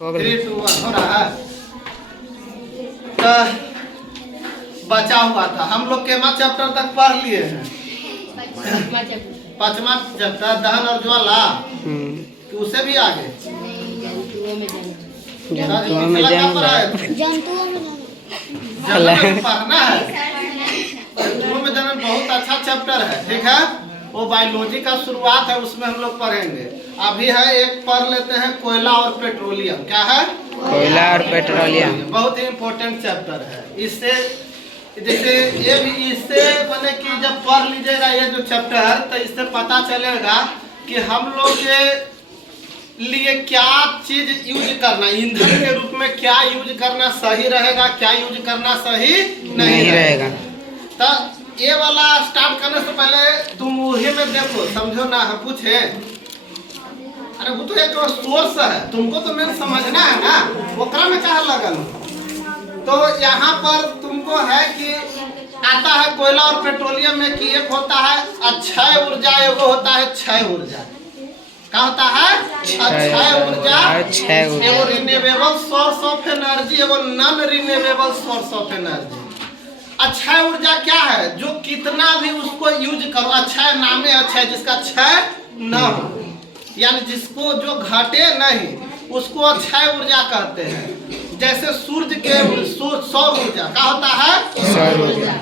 3, 2, 1 हो रहा है। तो बचा हुआ था, हम लोग केमा चैप्टर तक पढ़ लिए हैं। 5वां चैप्टर दहन और ज्वाला, उससे भी आगे जंतुओं में पढ़ना है। जंतुओं में जन्म बहुत अच्छा चैप्टर है, ठीक है। वो बायोलॉजी का शुरुआत है, उसमें हम लोग पढ़ेंगे। अभी है एक पढ़ लेते हैं, कोयला और पेट्रोलियम। क्या है? कोयला और पेट्रोलियम। बहुत ही इम्पोर्टेंट चैप्टर है। इससे जैसे ये भी इससे मैंने कि जब पढ़ लीजिएगा ये जो चैप्टर, तो इससे पता चलेगा कि हम लोग के लिए क्या चीज यूज करना, ईंधन के रूप में क्या यूज करना सही रहेगा, क्या यूज करना सही नहीं रहेगा। तो ये वाला स्टार्ट करने से पहले तुम वही में देखो, समझो ना। हम पूछे, अरे वो तो एक सोर्स है, तुमको तो मेन समझना है ना, ओकरा में कहा लगल। तो यहाँ पर तुमको है कि आता है कोयला और पेट्रोलियम में कि एक होता है अक्षय ऊर्जा, एगो होता है क्षय ऊर्जा। क्या होता है? अक्षय ऊर्जा, एगो रिन्यूएबल सोर्स ऑफ एनर्जी, एगो non renewable source of energy. Akshay ऊर्जा क्या है? जो कितना भी उसको यूज करो, अक्षय नामे अक्षय, जिसका क्षय न हो, यानी जिसको जो घटे नहीं, उसको अक्षय ऊर्जा कहते हैं। जैसे सूर्य के सौर ऊर्जा क्या होता है? सौर ऊर्जा।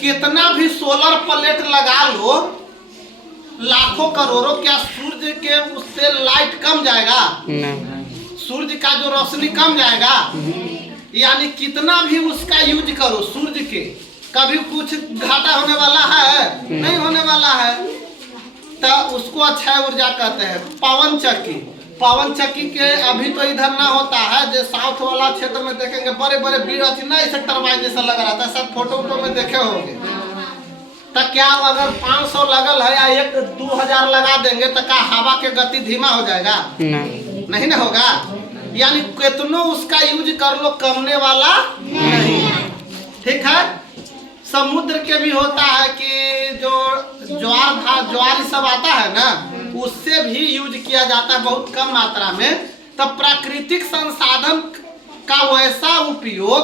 कितना भी सोलर प्लेट लगा लो, लाखों करोड़ों, क्या सूर्य के उससे लाइट कम जाएगा? सूर्य का जो रोशनी कम जाएगा? यानी कितना भी उसका यूज करो सूर्य के, कभी कुछ घाटा होने वाला है? नहीं होने वाला है। तो उसको अक्षय ऊर्जा कहते हैं। पवन चक्की, पवन चक्की के अभी तो इधर ना होता है, जो साउथ वाला क्षेत्र में देखेंगे बड़े बड़े भीड़ होती ना, इसे टरबाइन जैसा लगा रहता है, सब फोटो वोटो में देखे होंगे। तो क्या अगर 500 लगल है या 1-2 हजार लगा देंगे तो क्या हवा के गति धीमा हो जाएगा? नहीं ना होगा। यानी कितनो उसका यूज कर लो, कमने वाला नहीं, ठीक है। समुद्र के भी होता है कि जो ज्वार सब आता है ना, उससे भी यूज किया जाता है बहुत कम मात्रा में। तो प्राकृतिक संसाधन का वैसा उपयोग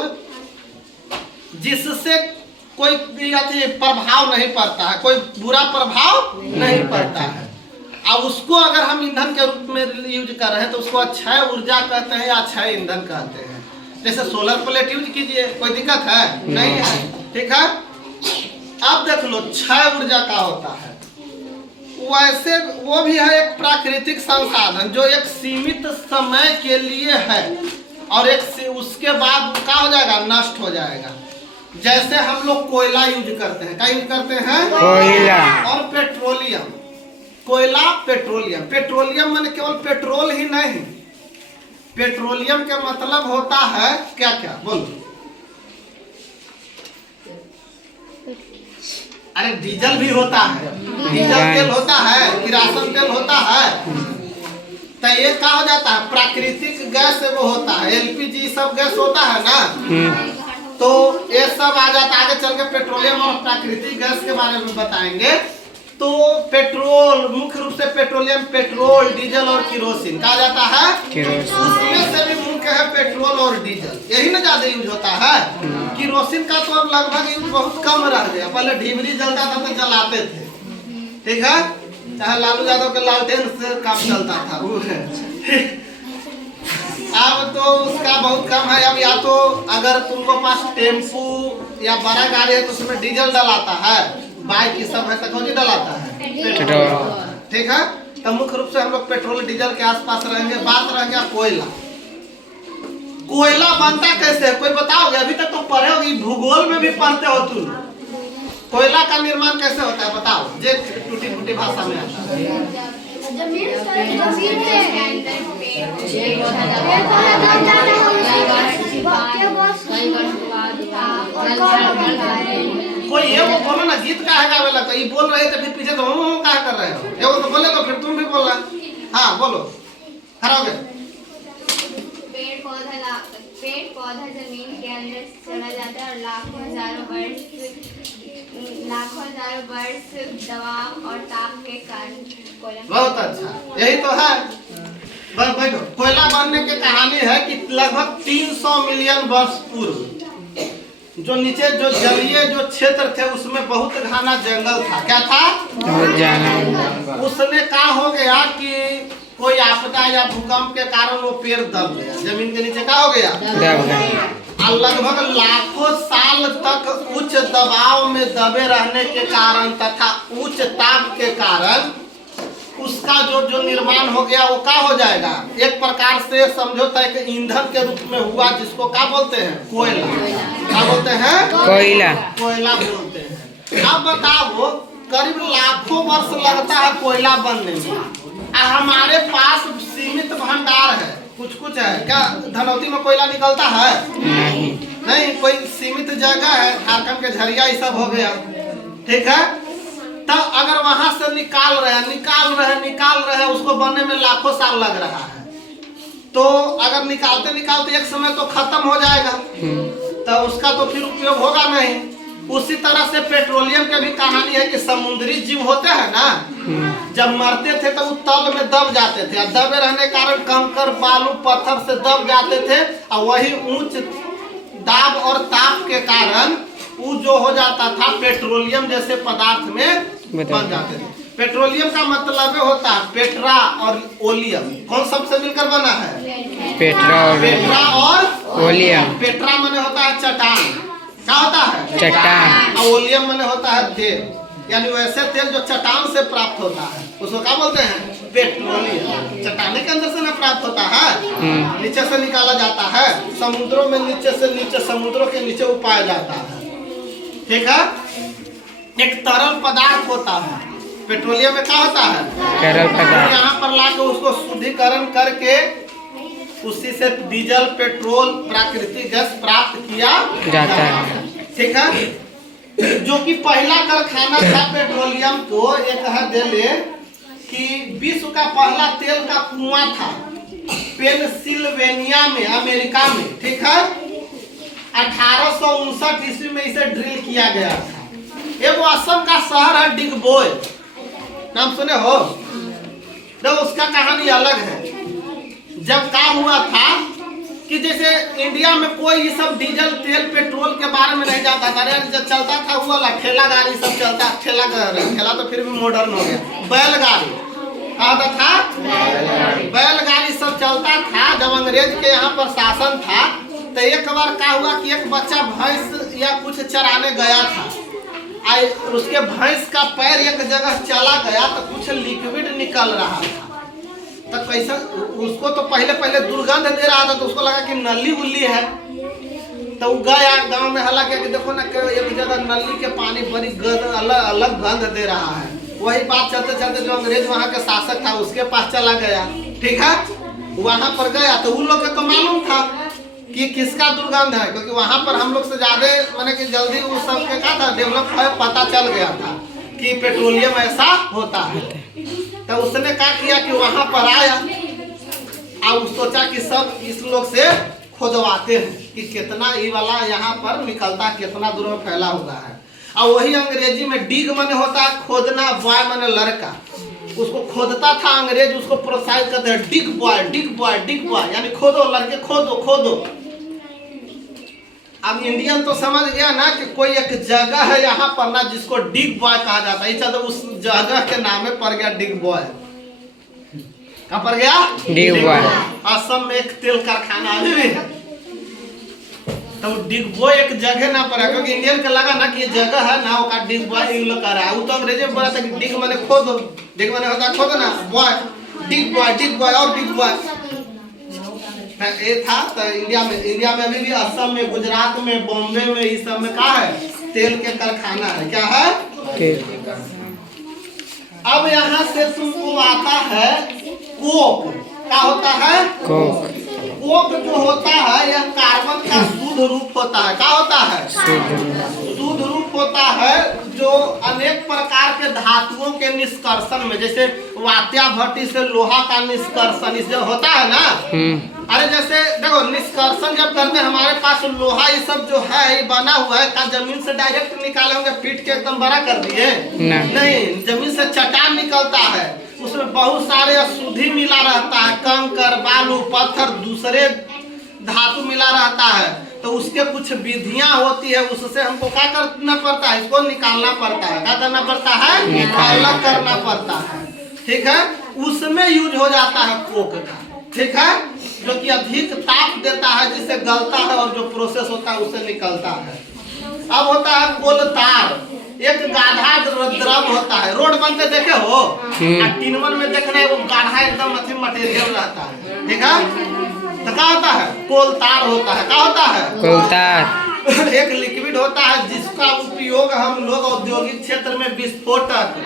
जिससे कोई प्रभाव नहीं पड़ता है, कोई बुरा प्रभाव नहीं पड़ता है, और उसको अगर हम ईंधन के रूप में यूज कर रहे हैं तो उसको अक्षय ऊर्जा कहते हैं या अक्षय ईंधन कहते हैं। जैसे सोलर प्लेट यूज कीजिए, कोई दिक्कत है? नहीं है, ठीक है। अब देख लो क्षय ऊर्जा का होता है, वैसे वो भी है एक प्राकृतिक संसाधन जो एक सीमित समय के लिए है और उसके बाद क्या हो जाएगा? नष्ट हो जाएगा। जैसे हम लोग कोयला यूज करते हैं, क्या यूज करते हैं? कोयला। और पेट्रोलियम, कोयला पेट्रोलियम। पेट्रोलियम माने केवल पेट्रोल ही नहीं, पेट्रोलियम के मतलब होता है क्या क्या? बोलो। अरे डीजल भी होता है, डीजल तेल होता है, किरासन तेल होता है। तो ये क्या हो जाता है? प्राकृतिक गैस वो होता है, एलपीजी सब गैस होता है ना, तो ये सब आ जाता है। आगे चल के पेट्रोलियम और प्राकृतिक गैस के बारे में बताएंगे। तो पेट्रोल, मुख्य रूप से पेट्रोलियम, पेट्रोल, डीजल और किरोसिन कहा जाता है। उसमें से भी मुख्य है पेट्रोल और डीजल, यही ना ज्यादा यूज होता है। किरोसिन का तो अब लगभग यूज बहुत कम रह गया, पहले ढिबरी जलता था तो जलाते थे, ठीक है। चाहे लालू यादव के लालटेन से काम चलता था वो है। अब तो उसका बहुत कम है। अब या तो अगर तुमको पास टेम्पू या बड़ा गाड़ी है तो उसमें डीजल डलाता है, बाइक की सब है तो कौन डलाता है? पेट्रोल, ठीक है। तो मुख्य रूप से हम लोग पेट्रोल डीजल के आसपास रहेंगे। बात रह गया कोयला। कोयला बनता कैसे है कोई बताओगे? अभी तक तो पढ़े होगी, भूगोल में भी पढ़ते हो तुम। कोयला का निर्माण कैसे होता है बताओ, जे टूटी फूटी भाषा में आता है। कोई ये वो बोलो ना, गीत का है गावे लगा, ये बोल रहे थे फिर पीछे तो क्या कर रहे हो? ये वो तो बोले तो फिर तुम भी बोलना। हाँ बोलो, खड़ा हो गए। पेड़ पौधा जमीन के अंदर चला जाता है और लाखों हजारों वर्ष दबाव और ताप के कारण। बहुत अच्छा, यही तो है। बैठो। कोयला बनने की कहानी है कि लगभग 300 मिलियन वर्ष पूर्व जो नीचे जो जलीय जो क्षेत्र थे उसमें बहुत घना जंगल था। क्या था? बहुत जाना। उसने क्या हो गया कि कोई आपदा या भूकंप के कारण वो पेड़ दब गया, जमीन के नीचे क्या हो गया? दब गया। और लगभग लाखों साल तक उच्च दबाव में दबे रहने के कारण तथा उच्च ताप के कारण उसका जो निर्माण हो गया वो क्या हो जाएगा? एक प्रकार से समझो तो एक ईंधन के रूप में हुआ, जिसको क्या बोलते हैं? कोयला। क्या बोलते हैं? कोयला। कोयला बोलते हैं। अब बताओ, करीब लाखों वर्ष लगता है कोयला बनने में, और हमारे पास सीमित भंडार है, कुछ कुछ है। क्या धनौती में कोयला निकलता है? नहीं, कोई सीमित जगह है, झारखंड के झरिया ये सब हो गया, ठीक है। तब अगर वहां से निकाल रहे उसको बनने में लाखों साल लग रहा है, तो अगर निकालते एक समय तो खत्म हो जाएगा, तो उसका तो फिर उपयोग होगा नहीं। उसी तरह से पेट्रोलियम की भी कहानी है कि समुद्री जीव होते हैं ना, जब मरते थे तो वो तल में दब जाते थे, और दबे रहने के कारण कंकर बालू पत्थर से दब जाते थे, और वही ऊंच दाब और ताप के कारण वो जो हो जाता था पेट्रोलियम जैसे पदार्थ में बन जाते थे। पेट्रोलियम का मतलब होता है पेट्रा और ओलियम। कौन सबसे मिलकर बना है? पेट्रा और ओलियम। पेट्रा माने होता है चट्टान। क्या होता है? चट्टान। और ओलियम माने होता है तेल, यानी वैसे तेल जो चट्टान से प्राप्त होता है उसको क्या बोलते हैं? पेट्रोलियम। चट्टाने के अंदर से ना प्राप्त होता है, नीचे से निकाला जाता है, समुद्रों में नीचे समुद्रों के नीचे वो पाया जाता है, ठीक है। एक तरल पदार्थ होता है पेट्रोलियम में। क्या होता है? तरल पदार्थ। यहाँ पर लाके उसको शुद्धिकरण करके उसी से डीजल, पेट्रोल, प्राकृतिक गैस प्राप्त किया जाता है, ठीक है। जो कि पहला कारखाना था पेट्रोलियम को, एक है दिल्ली कि विश्व का पहला तेल का कुआं था पेनसिल्वेनिया में, अमेरिका में, ठीक है। 1859 ईस्वी में इसे ड्रिल किया गया था। ये वो असम का शहर है डिगबोय, नाम सुने हो? तो उसका कहानी अलग है। जब काम हुआ था कि जैसे इंडिया में कोई ये सब डीजल, तेल, पेट्रोल के बारे में नहीं जाता था। जब चलता था वो वाला ठेला गाड़ी सब चलता, ठेला तो फिर भी मॉडर्न हो गया, बैलगाड़ी आता था, बैलगाड़ी सब चलता था। जब अंग्रेज के यहाँ पर शासन था तो एक बार क्या हुआ कि एक बच्चा भैंस या कुछ चराने गया था, उसके भैंस का पैर एक जगह चला गया तो कुछ लिक्विड निकल रहा था। तो कैसा, उसको तो पहले दुर्गंध दे रहा था, तो उसको लगा कि नली उल्ली है, तो वो गया गांव में हल्ला किया कि देखो ना एक जगह नली के पानी बड़ी अलग गंध दे रहा है। वही बात चलते जो अंग्रेज वहाँ के शासक था उसके पास चला गया, ठीक है। वहाँ पर गया तो उन लोग को तो मालूम था कि किसका दुर्गंध है, क्योंकि वहाँ पर हम लोग से ज्यादा माने कि जल्दी उस सब के क्या था डेवलप है, पता चल गया था कि पेट्रोलियम ऐसा होता है। तो उसने क्या किया कि वहाँ पर आया और सोचा कि सब इस लोग से खोदवाते हैं कि कितना ये वाला यहाँ पर निकलता, कितना दूर में फैला हुआ है। और वही अंग्रेजी में डिग माने होता है खोदना, बॉय माने लड़का, उसको खोदता था अंग्रेज, उसको प्रोत्साहित करते हैं डिग बॉय, डिग बॉय, डिग बॉय, यानी खोदो लड़के, खोदो खोदो। अब इंडियन तो समझ गया ना कि कोई एक जगह है यहाँ पर ना जिसको डिग बॉय कहा जाता है, तो उस जगह के नाम में पड़ गया डिग बॉय। कहाँ पर गया? डिग बॉय। असम में एक तेल कारखाना अभी भी है, तो डिग बॉय एक जगह ना पड़ा, क्योंकि इंडियन का लगा ना कि ये जगह है ना, वो डिग बॉय इन लोग कर रहा है। वो तो अंग्रेजी में बोला था कि डिग माने खोदो, डिग माने होता है खोदना, बॉय, डिग बॉय और डिग बॉय ये था। तो इंडिया में अभी भी असम में, गुजरात में, बॉम्बे में, इस सब में क्या है? तेल के कारखाना है। क्या है? अब यहाँ से तुमको आता है कोक। क्या होता है? कोक जो होता है यह कार्बन का शुद्ध रूप होता है। क्या होता है? शुद्ध रूप होता है जो अनेक प्रकार के धातुओं के निष्कर्षण में, जैसे वात्या भट्टी से लोहा का निष्कर्षण इस जो होता है ना, अरे जैसे देखो निष्कर्षण जब करते हैं, हमारे पास लोहा ये सब जो है ये बना हुआ है, क्या जमीन से डायरेक्ट निकाले होंगे, पीट के एकदम बड़ा कर दिए? नहीं, जमीन से चट्टान निकलता है, उसमें बहुत सारे अशुद्धि मिला रहता है, कंकर बालू पत्थर दूसरे धातु मिला रहता है, तो उसके कुछ विधियां होती है, उससे हमको क्या करना पड़ता है, इसको निकालना पड़ता है। क्या करना पड़ता है, अलग करना पड़ता है। ठीक है, उसमें यूज हो जाता है कोक का। ठीक है, जो कि अधिक ताप देता है जिससे गलता है और जो प्रोसेस होता है उससे निकलता है। अब होता है कोलतार, एक गाढ़ा द्रव होता है, रोड बनते देखे हो, टिनवन में देखना है वो गाढ़ा एकदम अथी मटेरियल रहता है। ठीक है, तो क्या होता है, कोलतार होता है। क्या होता है, कोलतार एक लिक्विड होता है जिसका उपयोग हम लोग औद्योगिक क्षेत्र में विस्फोटक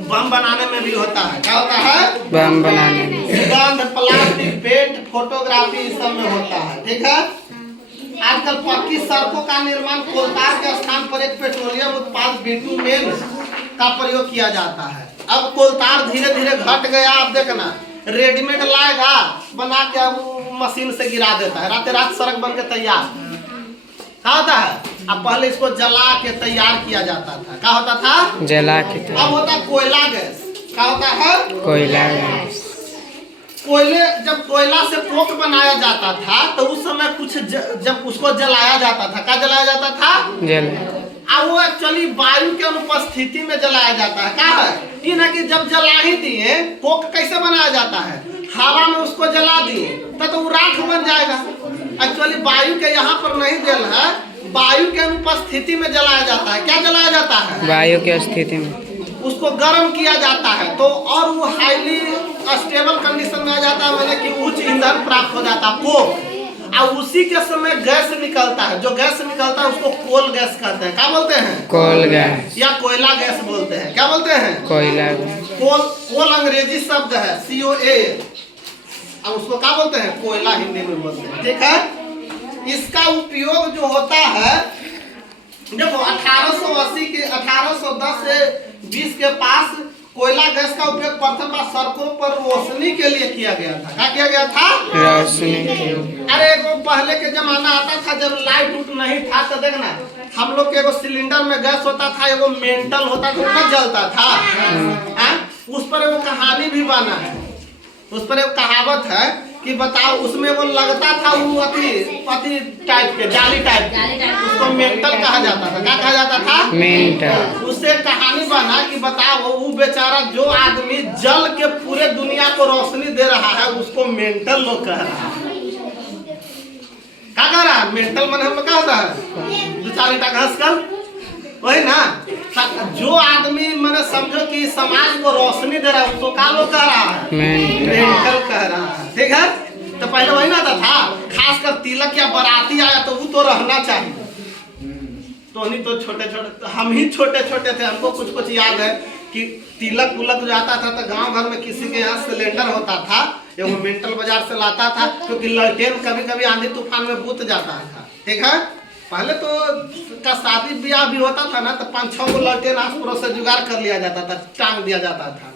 बम बनाने में भी होता है। क्या होता है, बम बनाने में, सुगंध प्लास्टिक पेंट फोटोग्राफी इस सब में होता है। ठीक है, आजकल पक्की सड़कों का निर्माण कोलतार के स्थान पर एक पेट्रोलियम उत्पाद बिटुमेन का प्रयोग किया जाता है। अब कोलतार धीरे धीरे घट गया। अब देखना रेडीमेड लाएगा बना के, अब मशीन से गिरा देता है, रात रात सड़क बन के तैयार। क्या होता है, अब पहले इसको जला के तैयार किया जाता था। क्या होता था, जला के। अब होता है कोयला गैस। क्या होता है, कोयला गैस। कोयले, जब कोयला से कोक बनाया जाता था तो उस समय कुछ जब उसको जलाया जाता था, क्या जलाया जाता था, जल। अब वो एक्चुअली वायु के अनुपस्थिति में जलाया जाता है। क्या है कि ना कि जब जला ही दिए, कोक कैसे बनाया जाता है, हवा में उसको जला दिए तो वो राख बन जाएगा। एक्चुअली वायु के यहाँ पर नहीं जल है, वायु के अनुपस्थिति में जलाया जाता है। क्या जलाया जाता है, वायु की स्थिति में उसको गर्म किया जाता है, तो और वो हाईली स्टेबल कंडीशन में आ जाता है, मतलब कि उच्च ईंधन प्राप्त हो जाता है कोक। और उसी के समय गैस निकलता है, जो गैस निकलता है उसको कोल गैस कहते हैं। क्या बोलते हैं, कोल गैस या कोयला गैस बोलते हैं। क्या बोलते हैं, कोयला गैस। कोल, कोल अंग्रेजी शब्द है COA, अब उसको क्या बोलते हैं, कोयला हिंदी में बोलते हैं। ठीक है, इसका उपयोग जो होता है, देखो 1880 के 1810 से 20 के पास कोयला गैस का उपयोग प्रथम बार सड़कों पर रोशनी के लिए किया गया था। क्या किया गया था, रोशनी। अरे वो पहले के जमाना आता था जब लाइट उठ नहीं था, तो देखना हम लोग के एगो सिलेंडर में गैस होता था, एगो मेंटल होता था, ना जलता था। उस पर एगो कहानी भी बना है, उस पर एक कहावत है कि बताओ, उसमें वो लगता था वो अति टाइप के जाली टाइप के, उसको मेंटल कहा जाता था। क्या कहा जाता था, मेंटल। उससे कहानी बना कि बताओ वो बेचारा जो आदमी जल के पूरे दुनिया को रोशनी दे रहा है उसको मेंटल लोग कह रहा है। क्या कह रहा है, मेंटल मन हम लोग क्या होता है, दो चार घंटा घस कर वही ना, जो आदमी मैंने समझो कि समाज को रोशनी दे रहा है उसको क्या लोग कह रहा है, मेंटल कह रहा है। ठीक है, तो पहले वही ना था, खासकर तिलक या बाराती आया तो वो तो रहना चाहिए। तो नहीं तो छोटे छोटे, हम ही छोटे छोटे थे, हमको कुछ कुछ याद है कि तिलक उलक जाता था तो गांव घर में किसी के यहाँ सिलेंडर होता था, वो मेंटल बाजार से लाता था, क्योंकि ललटेन कभी कभी आंधी तूफान में बुत जाता था। ठीक है, पहले तो का शादी ब्याह भी होता था ना, तो 5-6 गो ललटेन आस पड़ोस से जुगाड़ कर लिया जाता था, टांग दिया जाता था।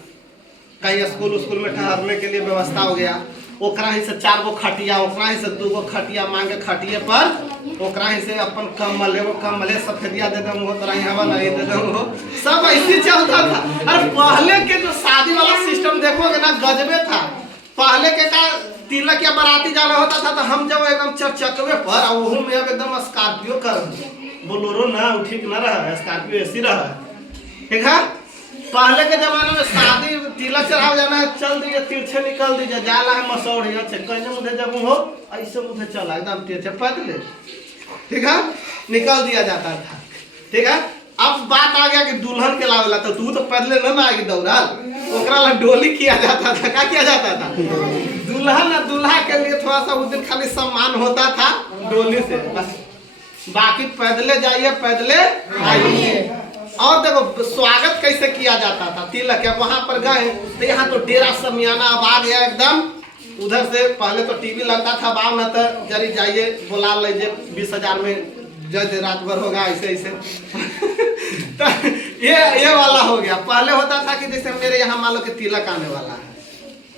कहीं स्कूल में ठहरने के लिए व्यवस्था हो गया, ओकरा ही से 4 गो खटिया, ओकरा ही से 2 गो खटिया मांगे, खटिए पर ओकरा ही से अपन कम्बल, एगो कम्बले सफेदिया दे दे हो, तोरा हवा नहीं दे दे हो, सब ऐसे चलता था। अरे पहले के जो शादी वाला सिस्टम देखोगे ना, गजबे था। पहले के का तिलक या बाराती जाना होता था तो हम जब एकदम चकवे पर, और वो में एकदम स्कॉर्पियो कर, बोलोरो ना ठीक ना रहा, स्कॉर्पियो ऐसी रहा। ठीक है, पहले के जमाने में शादी तिलक चढ़ाव जाना है, चल दीजिए तिरछे निकल दीजिए, जाला है मसौड़ कहीं मुझे जब हो ऐसे मुझे चला एकदम तिरछे पैदल। ठीक है, निकल दिया जाता था। ठीक है, अब बात आ गया कि दुल्हन के लावेला, तो तू तो पैदले ना आएगी दौड़ा, ओकरा ला डोली किया जाता था। क्या किया जाता था, दुल्हन और दूल्हा के लिए थोड़ा सा उस दिन खाली सम्मान होता था डोली से, बस बाकी पैदले जाइए पैदले आइए। और देखो स्वागत कैसे किया जाता था तिलक है, वहां पर गए तो यहाँ तो डेरा समियाना अब आ गया एकदम। उधर से पहले तो टीवी लगता था, बाव न तो जरी जाइए बुला लीजिए 20,000 में जज रात भर होगा ऐसे ऐसे। तो ये वाला हो गया। पहले होता था कि जैसे मेरे यहाँ मान लो कि तिलक आने वाला है,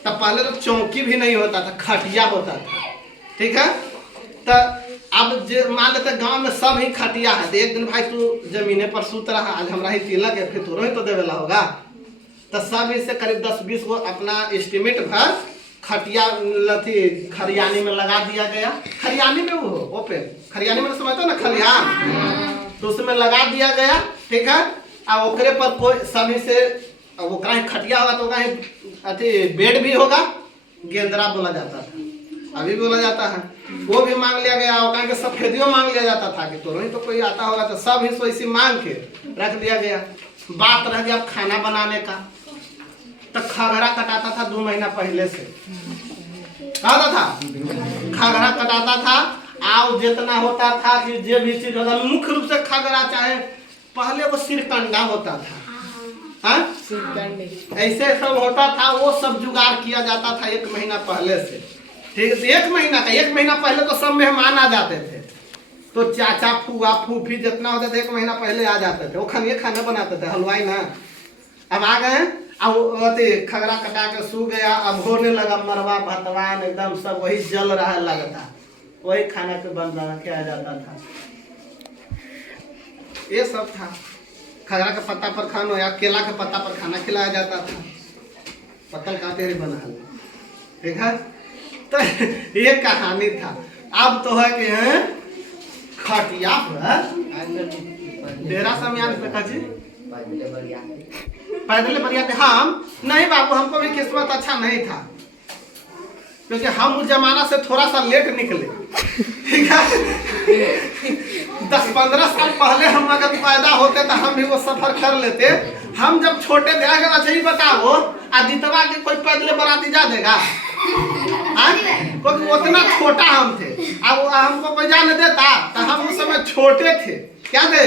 तब पहले तो चौकी भी नहीं होता था, खटिया होता था। ठीक है, तो अब मान लेते गांव में सब ही खटिया है, तो एक दिन भाई तू जमीने पर सूत रहा, आज हमारा ही तिलक है, फिर तोरो ही तो देवेला होगा। तो सब इससे करीब 10-20 को अपना एस्टिमेट भर खटिया लथी खरियानी में लगा दिया गया। खरियानी में वो ओपन खरियानी में समझते ना खलिहान, तो उसमें लगा दिया गया। ठीक है, अब ओकरे पर कोई सभी से वो कहीं खटिया होगा तो कहीं अथी बेड भी होगा, गेंदरा बोला जाता था, अभी बोला जाता है, वो भी मांग लिया गया। और कहीं के सफेदियों मांग लिया जाता था कि तो नहीं तो कोई आता होगा, तो सब ही सोईसी मांग के रख दिया गया। बात रह गया खाना बनाने का, तो खगड़ा कटाता था 2 महीना पहले से। कहता था खगड़ा कटाता था, आओ जितना होता था कि जो भी चीज होता, मुख्य रूप से खगड़ा चाहे पहले वो सिरकंडा होता था, हाँ ऐसे सब होता था, वो सब जुगाड़ किया जाता था 1 महीना पहले से। ठीक है, 1 महीना पहले तो सब मेहमान आ जाते थे, तो चाचा फूआ फूफी जितना होते थे 1 महीना पहले आ जाते थे, वो खाना बनाते थे, हलवाई ना। अब आ गए, अब खगड़ा कटा के सू गया, अब होने लगा मरवा भतवान एकदम सब वही जल रहा लगता, वही खाना के बन किया जाता था। ये सब था, खगड़ा के पत्ता पर खाना या केला के पत्ता पर खाना खिलाया जाता था, पत्तल काटे रे बना। ठीक है, तो ये कहानी था। अब तो है कि हैं खटिया पर डेरा समियान पे काजी पैदल बढ़िया थे हम नहीं बाबू, हमको भी किस्मत अच्छा नहीं था, क्योंकि हम उस जमाना से थोड़ा सा लेट निकले। ठीक है, 10-15 साल पहले हम अगर पैदा होते तो हम भी वो सफर कर लेते। हम जब छोटे थे, अच्छा ही बताओ आदितवा के कोई पैदले बराती जा देगा, क्योंकि उतना छोटा हम थे। अब हमको कोई जाने देता, तो हम उस समय छोटे थे, क्या थे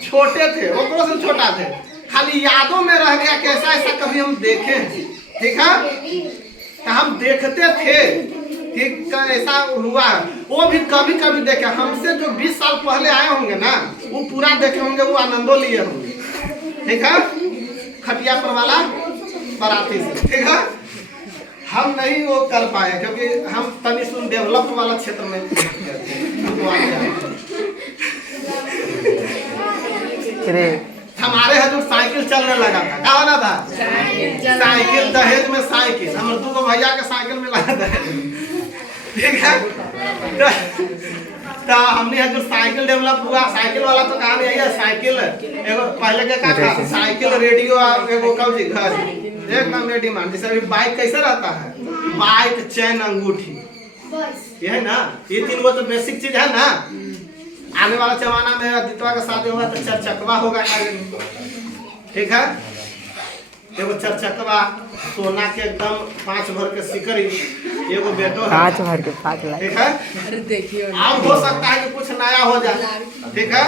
छोटे थे, वो से छोटा थे, खाली यादों में रह गया कि ऐसा कभी हम देखे। ठीक है, तो हम देखते थे कि ऐसा हुआ, वो भी कभी कभी देखे। हमसे जो 20 साल पहले आए होंगे ना, वो पूरा देखे होंगे, वो आनंदो लिए होंगे। ठीक है, खटिया पर वाला बराती से। ठीक है, हम नहीं वो कर पाए, क्योंकि हम तनी सुन डेवलप वाला क्षेत्र में हमारे हजूर साइकिल चलने लगा था, क्या होना था साइकिल, दहेज में साइकिल, हम 2 भैया के साइकिल मिला दहेज। ठीक है, तो हमने हजूर साइकिल डेवलप हुआ। साइकिल वाला तो कहानी है, साइकिल एगो पहले के का था, साइकिल रेडियो एगो कब जी घर एकदम रेडीमेड। जैसे अभी बाइक कैसे रहता है, बाइक चैन अंगूठी, ये है ना, ये 3 गो तो बेसिक चीज है ना। आने वाला जमाना में आदित्य का शादी होगा तो 4 चकवा होगा। ठीक है, एगो 4 चकवा सोना के एकदम 5 भर के सिकड़ी, एगो बेटो है 5 भर के 5 लाख। ठीक है, अरे देखिए अब हो सकता है कि कुछ नया हो जाए। ठीक है,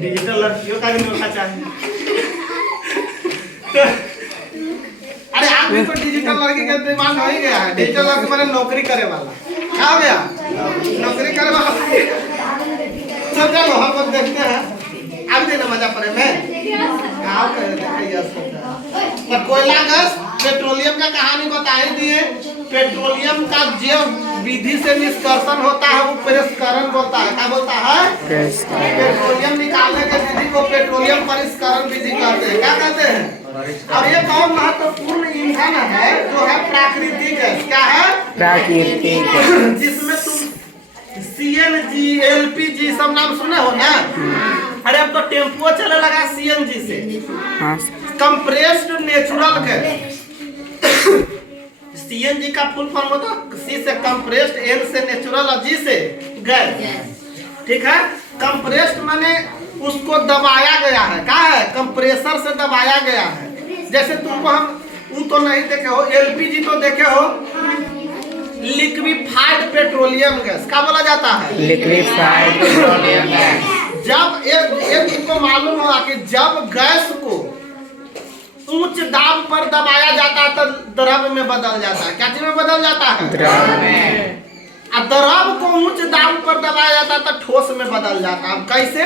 डिजिटल लड़कियों का भी मिलना चाहिए। अरे आप भी तो डिजिटल लड़की का डिमांड हो ही गया है। डिजिटल लड़की मैंने नौकरी करे वाला, क्या हो गया नौकरी करे वाला। सब चलो हम लोग देखते हैं, आप देना मजा पड़े में तो कोयला गैस पेट्रोलियम का कहानी बता ही दिए। पेट्रोलियम का जो विधि से निष्कर्षण होता है वो परिष्करण बोलता है, क्या बोलता है पेट्रोलियम निकालने के विधि को पेट्रोलियम परिष्करण विधि कहते हैं। क्या कहते हैं? और ये बहुत महत्वपूर्ण ईंधन है जो है प्राकृतिक गैस। क्या है? प्राकृतिक गैस, जिसमें तुम CNG LPG सब नाम सुने हो ना। अरे अब तो टेम्पो चले लगा CNG से, कंप्रेस्ड नेचुरल गैस। CNG का फुल फॉर्म होता है C से कंप्रेस्ड, N से नेचुरल और G से गैस। ठीक है, कंप्रेस्ड माने उसको दबाया गया है। क्या है? कंप्रेसर से दबाया गया है। जैसे तुमको हम वो तो नहीं देखे हो, LPG तो देखे हो, लिक्विफाइड पेट्रोलियम गैस। क्या बोला जाता है? Liquefied petroleum gas. जब एक तुमको मालूम होगा कि जब गैस को उच्च दाब पर दबाया जाता है तो द्रव में बदल जाता है। क्या चीज में बदल जाता है? द्रव में। द्रव को उच्च दाब पर दबाया जाता है तो ठोस में बदल जाता है। कैसे?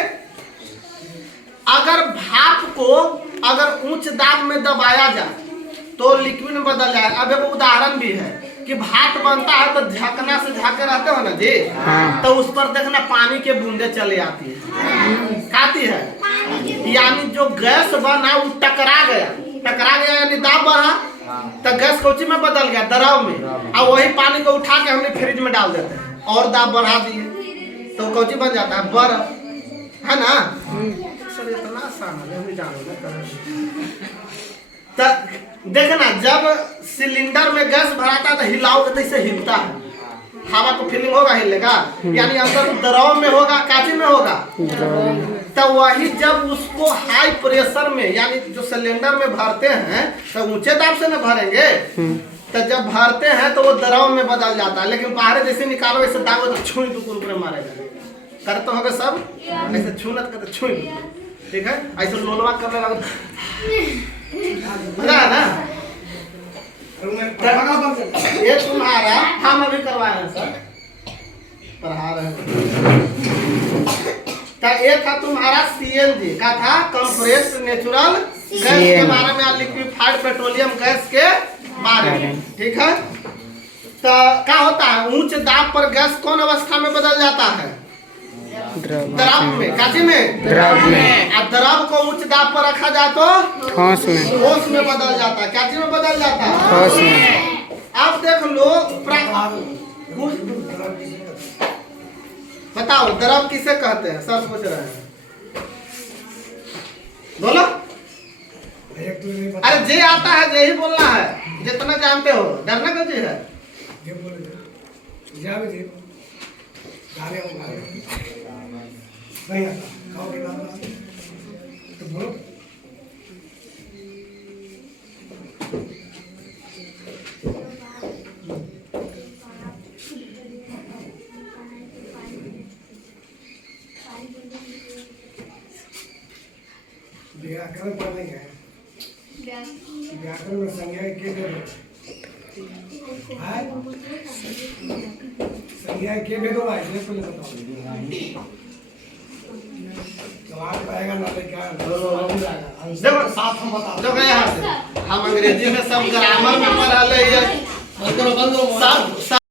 अगर भाप को अगर उच्च दाब में दबाया जाए तो लिक्विड में बदल जाए। अब एक उदाहरण भी है कि भात बनता है तो झकना से झाके रहते हो ना जी, तो उस पर देखना पानी के बूंदे चले आती है। आती है यानी जो गैस बना वो टकरा गया यानी दाब बढ़ा, तो गैस कौची में बदल गया, द्रव में। और वही पानी को उठा के हमने फ्रिज में डाल देते हैं और दाब बढ़ा दिए तो कौची बन जाता है, बर्फ, है ना। सर इतना आसान है, हम जानो। तो देखना जब सिलेंडर में गैस भराता है तो हिलाओगे तो इसे हिलता है, हवा को फीलिंग होगा हिलेगा, यानी अंदर द्रव में होगा, काची में होगा। तो वही जब उसको हाई प्रेशर में यानी जो सिलेंडर में भरते हैं तो ऊंचे दाब से न भरेंगे, तो जब भरते हैं तो वो द्रव में बदल जाता है। लेकिन बाहर जैसे निकालो ऐसे दाबो तो छुई तो कुरकुरे मारेगा, करते होगे सब ऐसे छूनत करते छुई, ठीक है। ऐसे लोलवा करने लगा मजा है ना। ये तुम्हारा हम अभी करवाए हैं सर, पढ़ा रहे हैं। तो ये था तुम्हारा CNG का था, कंप्रेस्ड नेचुरल गैस के बारे में, लिक्विफाइड पेट्रोलियम गैस के बारे में, ठीक है। तो क्या होता है, उच्च दाब पर गैस कौन अवस्था में बदल जाता है, द्रव में, काची में, द्रव में। और द्रव को उच्च दाब पर रखा जाए तो ठोस में बदल जाता है, काची में बदल जाता है, ठोस में। अब देख लो बताओ द्रव किसे कहते हैं, सर पूछ रहे हैं, बोलो। अरे जे आता है जे ही बोलना है, जितना जानते हो, डरना क्यों है। व्याकरण पढ़ेंगे, व्याकरण में संज्ञा के भेद, संज्ञा के भेद होगा, इसलिए पहले बताओ। सवाल पाएगा ना तो क्या देखो साफ हम बताओ, देखो यहाँ से हम अंग्रेजी में सब ग्रामर में पढ़ा ले, सब